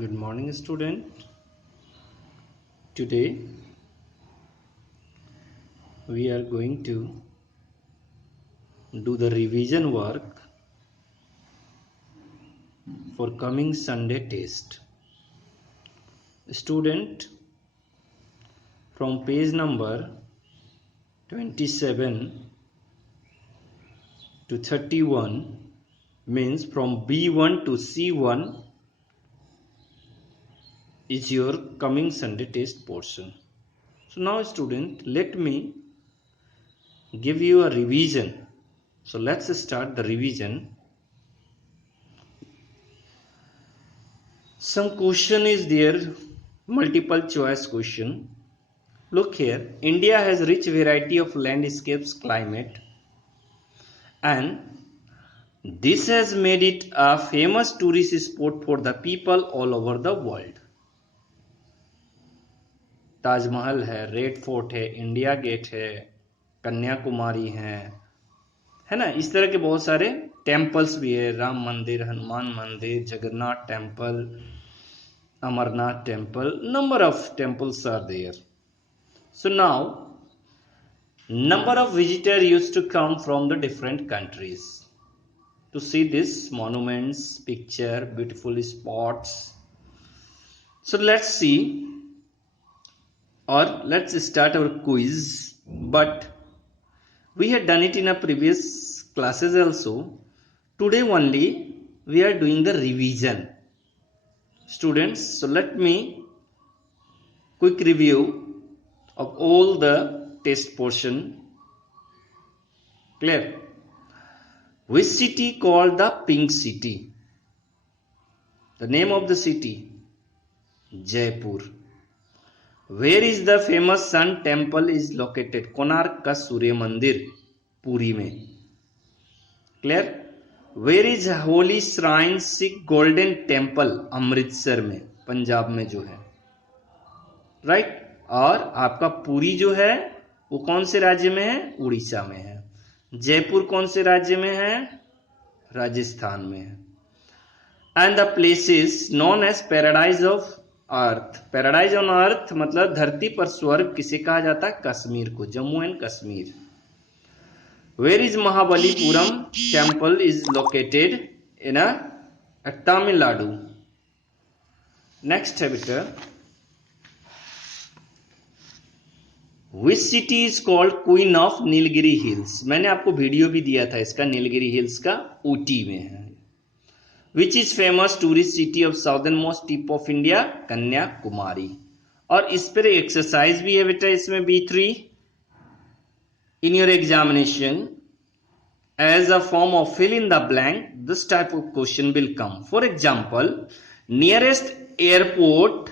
Good morning, student. Today we are going to do the revision work for coming Sunday test. Student, from page number 27 to 31 means from B1 to C1 is your coming Sunday test portion. So now student, let me give you a revision. So let's start the revision. Some question is there, multiple choice question. Look here, India has rich variety of landscapes, climate, and this has made it a famous tourist spot for the people all over the world. Taj Mahal है, red fort है, India gate है, कन्याकुमारी है ना। इस तरह के बहुत सारे टेम्पल्स भी है, राम मंदिर, हनुमान मंदिर, Jagannath temple, Amarnath temple, number of temples are there. So now, number of visitors used to come from the different countries to see these monuments, picture, beautiful spots. So let's see, or let's start our quiz. But we had done it in a previous classes also. Today only we are doing the revision, students. So let me quick review of all the test portion. Clear? Which city called the Pink City? The name of the city, Jaipur. Where is the famous Sun Temple is located? Konark का सूर्य मंदिर पुरी में. Clear? Where is Holy Shrine Sikh Golden Temple? Amritsar में, पंजाब में जो है. Right? और आपका पुरी जो है वो कौन से राज्य में है? उड़ीसा में है. जयपुर कौन से राज्य में है? राजस्थान में है. And the places known as paradise of earth. Paradise on earth मतलब धरती पर स्वर्ग किसे कहा जाता है? कश्मीर को, Jammu and Kashmir. Where is Mahabalipuram temple is located? In Tamil Nadu. Next है बेटा, which city is called queen of Nilgiri hills? मैंने आपको वीडियो भी दिया था इसका, नीलगिरी हिल्स का, ऊटी में है. Which is famous tourist city of southern most tip of India? Kanyakumari. और इस पर एक्सरसाइज भी है बेटा इसमें B3 in your examination as a form of fill in the blank. This type of question will come. For example, nearest airport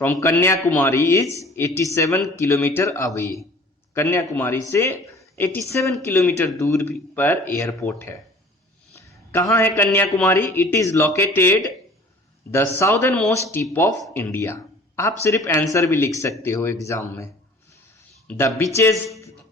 from Kanyakumari is 87 kilometre away. Kanyakumari से 87 kilometre दूर पर एयरपोर्ट है. कहां है Kanyakumari? It is located the southern most tip of India. आप सिर्फ answer भी लिख सकते हो एग्जाम में. The beaches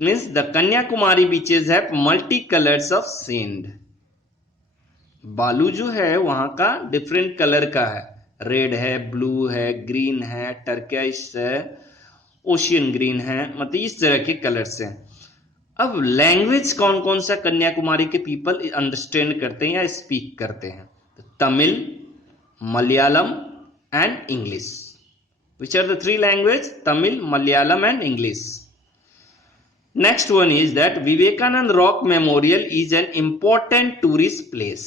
means the Kanyakumari beaches have multi colours of sand. बालू जो है वहां का डिफरेंट कलर का है, रेड है, ब्लू है, ग्रीन है, टर्किश है, ओशियन ग्रीन है, मतलब इस तरह के कलर्स हैं. अब लैंग्वेज कौन कौन सा कन्याकुमारी के पीपल अंडरस्टैंड करते हैं या स्पीक करते हैं? Tamil, Malayalam and English. Which are the three language? Tamil, Malayalam and English. Next one is that Vivekananda rock memorial is an important tourist place.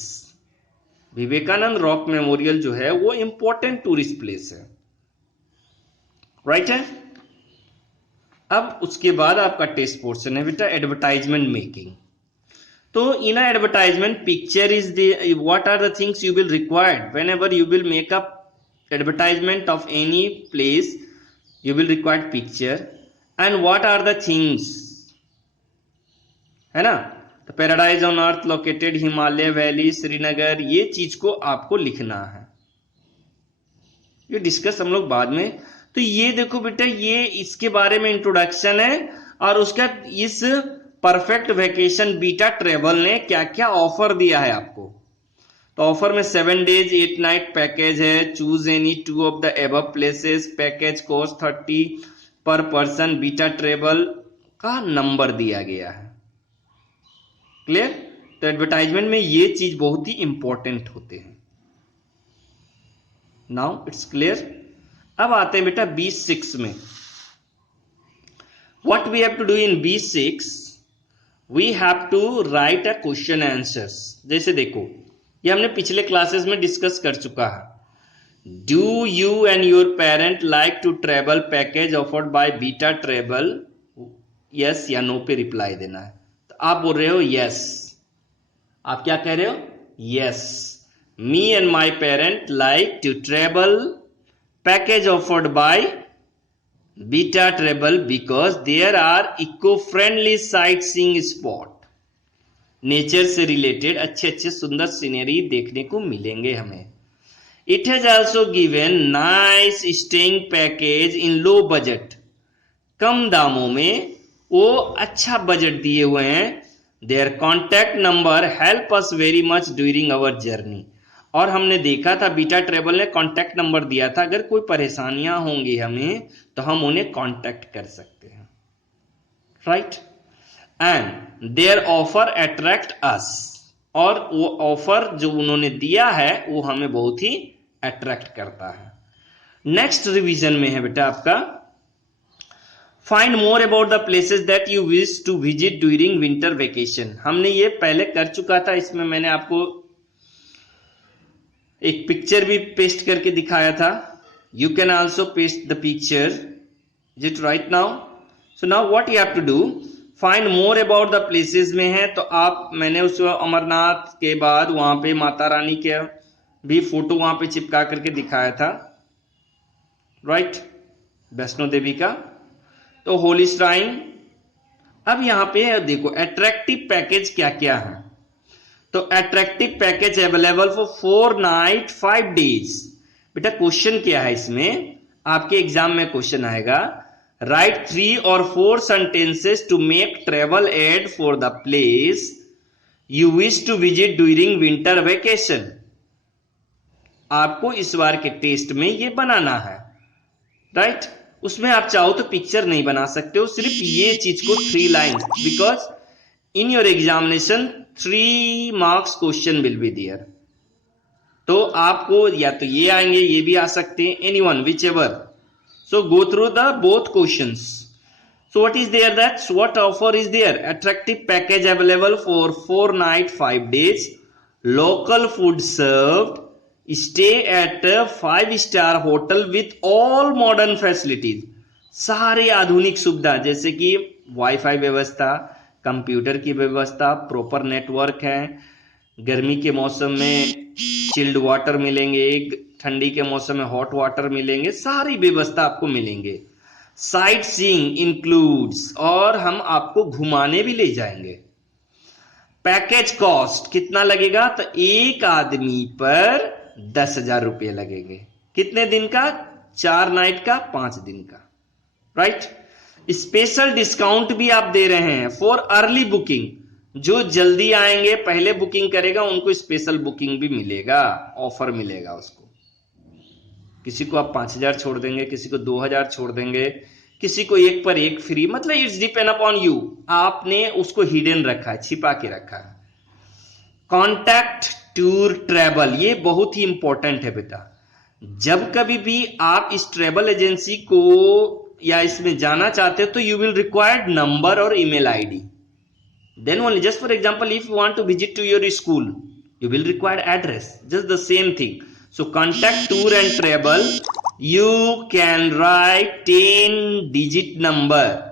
Vivekananda rock memorial जो है वो इंपॉर्टेंट टूरिस्ट प्लेस है. राइट है. अब उसके बाद आपका टेस्ट पोर्शन है बेटा एडवर्टाइजमेंट मेकिंग. तो in advertisement picture is the what are the things you will required whenever you will make up advertisement of any place. You will required picture and what are the things, है ना. तो paradise on earth located, Himalaya valley, Srinagar, ये चीज को आपको लिखना है. ये डिस्कस हम लोग बाद में. तो ये देखो बेटा, ये इसके बारे में इंट्रोडक्शन है और उसका इस परफेक्ट वेकेशन बीटा ट्रेवल ने क्या क्या ऑफर दिया है आपको. तो ऑफर में 7 days 8 night पैकेज है, choose any 2 of the above places, package cost 30 पर पर्सन, बीटा ट्रेवल का नंबर दिया गया है। क्लियर? तो एडवर्टाइजमेंट में ये चीज बहुत ही इंपॉर्टेंट होते हैं। Now it's clear. अब आते हैं बेटा B6 में। What we have to do in B6, we have to write a question answers. जैसे देखो, ये हमने पिछले क्लासेस में डिस्कस कर चुका है। Do you and your parent like to travel package offered by beta travel, yes or no पे रिप्लाई देना है। तो आप बोल रहे हो यस, आप क्या कह रहे हो? Yes, me and my parent like to travel package offered by beta Travel because there are eco friendly sightseeing spot, nature से रिलेटेड अच्छे अच्छे सुंदर सीनरी देखने को मिलेंगे हमें। It has also given nice staying package in low budget, कम दामों में वो अच्छा बजट दिए हुए हैं। There contact number help us very much during our journey, और हमने देखा था बीटा ट्रेवल ने कॉन्टैक्ट नंबर दिया था, अगर कोई परेशानियां होंगी हमें तो हम उन्हें कॉन्टैक्ट कर सकते हैं, right. And there offer attract us, और वो ऑफर जो उन्होंने दिया है वो हमें बहुत ही अट्रैक्ट करता है। नेक्स्ट रिवीजन में है बेटा आपका, find more about the places that you wish to visit during winter vacation. हमने ये पहले कर चुका था, इसमें मैंने आपको एक पिक्चर भी पेस्ट करके दिखाया था। You can also paste the picture, is it right now? So now what you have to do, find more about the places में है तो आप, मैंने उस अमरनाथ के बाद वहां पे माता रानी के भी फोटो वहां पे चिपका करके दिखाया था, राइट, वैष्णो देवी का, तो होली श्राइन। अब यहां पे देखो अट्रैक्टिव पैकेज क्या क्या है। तो attractive package available for 4 night 5 days। बेटा क्वेश्चन क्या है इसमें, आपके एग्जाम में क्वेश्चन आएगा, right 3 or 4 sentences to make travel aid for the place you wish to visit during winter vacation। आपको इस बार के टेस्ट में ये बनाना है, राइट। उसमें आप चाहो तो पिक्चर नहीं बना सकते हो, सिर्फ ये चीज को 3 lines, because in your examination 3 marks question will be there. तो आपको या तो ये आएंगे, ये भी आ सकते हैं, anyone which ever. So go through the both questions. So what is there, that's what offer is there? Attractive package available for 4 night 5 days, local food served, stay at a 5-star hotel with all modern facilities। सारे आधुनिक सुविधा जैसे कि wifi व्यवस्था, computer की व्यवस्था, proper network है, गर्मी के मौसम में चिल्ड वाटर मिलेंगे, ठंडी के मौसम में हॉट वाटर मिलेंगे, सारी व्यवस्था आपको मिलेंगे। साइट सीइंग इंक्लूड्स, और हम आपको घुमाने भी ले जाएंगे। पैकेज कॉस्ट कितना लगेगा, तो एक आदमी पर 10,000 रुपये लगेंगे। कितने दिन का? 4 नाइट का, 5 दिन का, राइट। स्पेशल डिस्काउंट भी आप दे रहे हैं फॉर अर्ली बुकिंग, जो जल्दी आएंगे पहले बुकिंग करेगा उनको स्पेशल बुकिंग भी मिलेगा, ऑफर मिलेगा उसको। किसी को आप 5,000 छोड़ देंगे, किसी को 2,000 छोड़ देंगे, किसी को 1 पर 1 फ्री, मतलब इट्स डिपेंड अपॉन यू। आपने उसको हिडन रखा है, छिपा के रखा है। कॉन्टैक्ट टूर ट्रेवल, ये बहुत ही इंपॉर्टेंट है बेटा। जब कभी भी आप इस ट्रेवल एजेंसी को या इसमें जाना चाहते हो तो यू विल रिक्वायर्ड नंबर और email ID. Then only, just for example, if you want to visit to your school, you will require address, just the same thing. So contact tour and travel, you can write 10-digit number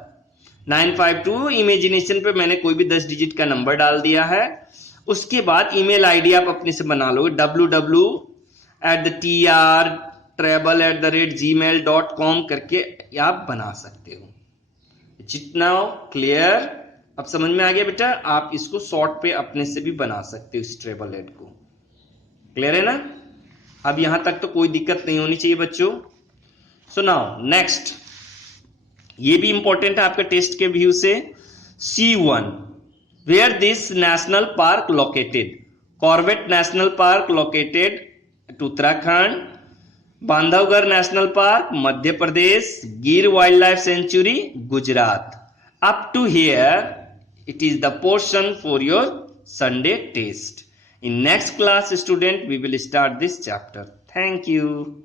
952। Imagination पे मैंने कोई भी 10 digit का number डाल दिया है। उसके बाद ईमेल आईडी आप अपने से बना लो, www@trtravel@gmail.com करके आप बना सकते हो। जितना क्लियर, अब समझ में आ गया बेटा। आप इसको शॉर्ट पे अपने से भी बना सकते हो इस ट्रेवल एड को, क्लियर है ना। अब यहां तक तो कोई दिक्कत नहीं होनी चाहिए बच्चों। सो नाउ नेक्स्ट, ये भी इंपॉर्टेंट है आपके टेस्ट के व्यू से। C1, where this national park located, Corbett national park located at Uttarakhand, Bandhavgarh national park Madhya Pradesh, Gir wildlife sanctuary Gujarat. Up to here it is the portion for your Sunday test. In next class student we will start this chapter. Thank you.